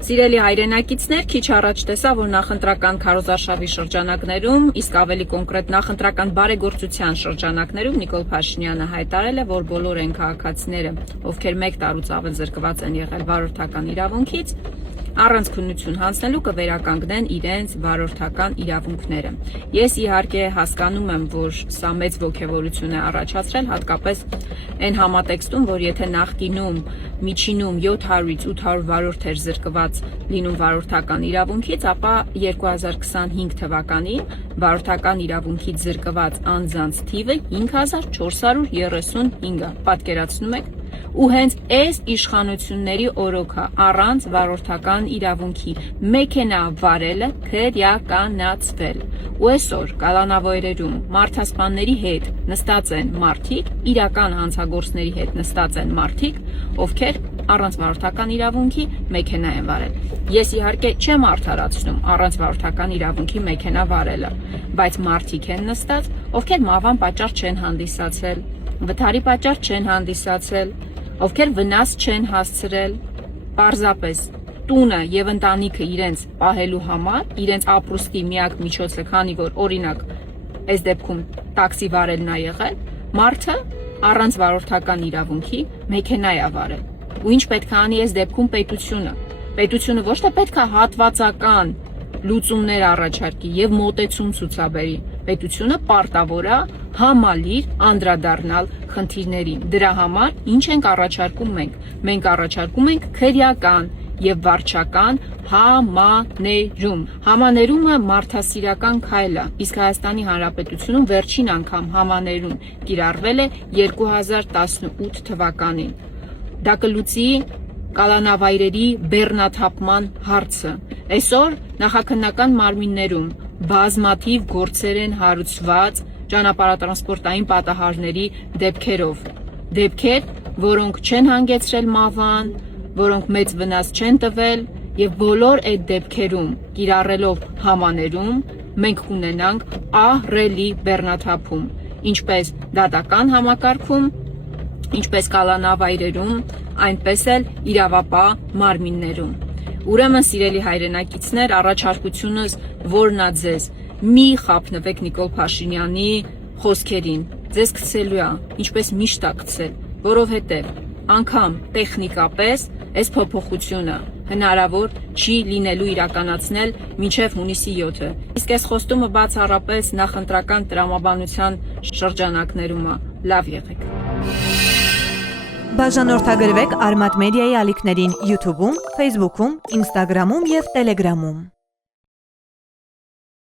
Սիրելի հայրենակիցներ, քիչ առաջ տեսա, որ նախընտրական քարոզարշավի շրջանակներում, իսկ ավելի կոնկրետ նախընտրական բարեգործության շրջանակներում Նիկոլ Փաշինյանը հայտարարել է, որ բոլոր այն քաղաքացիները, ովքեր 1 տարուց ավել զրկված են եղել վարորդական իրավունքից, առանց քննություն հանձնելու կվերականգնեն իրենց վարորդական իրավունքները։ Ես իհարկե հասկանում եմ, որ սա մեծ ոգևորություն է առաջացրել, հատկապես այն համատեքստում, որ եթե նախկինում միջինում 700-ից 800 վարորդ էր զրկված լինում վարորդական իրավունքից, ապա 2025 թվականին վարորդական իրավունքից զրկված անձանց թիվը 5435-ը, պատկերացնում եք, ու հենց այս իշխանությունների օրոքա առանց վարորդական իրավունքի մեքենա վարելը քրեականացվել։ Ու այսօր կալանավայրերում մարդասպանների հետ նստած են մարդիկ, իրական հանցագործների հետ նստած են մարդիկ, ովքեր առանց վարորդական իրավունքի մեքենա են վարել։ Ես իհարկե չեմ արդարացնում առանց վարորդական իրավունքի մեքենա վարելը, բայց մարդիկ են նստած, ովքեր մահվան պատճառ չեն հանդիսացել, վթարի պատճառ չեն հանդիսացել, ովքեր վնաս չեն հասցրել, պարզապես տունը եւ ընտանիքը իրենց պահելու համար, իրենց ապրուստի միակ միջոցը, քանի որ օրինակ այս դեպքում տաքսի վարելն է եղել, մարդը առանց վարորդական իրավունքի մեքենա է վարել։ Ու ինչ պետք է անի այս դեպքում պետությունը։ Պետությունը ոչ թե պետք է հատվածական լուծումներ առաջարկի եւ մոտեցում ցուցաբերի։ Պետությունը պարտավոր է համալիր անդրադառնալ խնդիրներին։ Դրա համար ինչ ենք առաջարկում մենք։ Մենք առաջարկում ենք քրեական եւ վարչական համաներում։ Համաներումը մարդասիրական քայլ է, իսկ Հայաստանի Հանրապետությունում վերջին անգամ համաներում կիրառվել է 2018 թվականին։ Դա կլուծի կալանավայրերի բեռնաթափման հարցը։ Այսօր նախաքննական մարմիններում բազմաթիվ գործեր են հարուցված ճանապարհատրանսպորտային պատահարների դեպքերով։ Դեպքեր, որոնք չեն հանգեցրել մահվան, որոնք մեծ վնաս չեն տվել, եւ բոլոր այդ դեպքերում կիրառելով համաներում մենք կունենանք ահռելի բեռնաթափում, ինչպես դատական համակարգում, ինչպես կալանավայրերում, այնպես էլ իրավապահ մարմիններում։ Ուրեմն, սիրելի հայրենակիցներ, առաջարկությունս որն է ձեզ, մի խաբնվեք Նիկոլ Փաշինյանի խոսքերին, ձեզ գցելու է, ինչպես միշտ է գցել, որովհետև անգամ տեխնիկապես այս փոփոխությունը հնարավոր չի լինելու իրականացնել մինչև հունիսի 7-ը։ Իսկ այս խոստումը բացառապես նախընտրական տրամաբանության շրջանակներում է։ Լավ եղեք։ Բաժանորդագրվեք Արմատ մեդիայի ալիքներին YouTube-ում, Facebook-ում, Instagram-ում և Telegram-ում։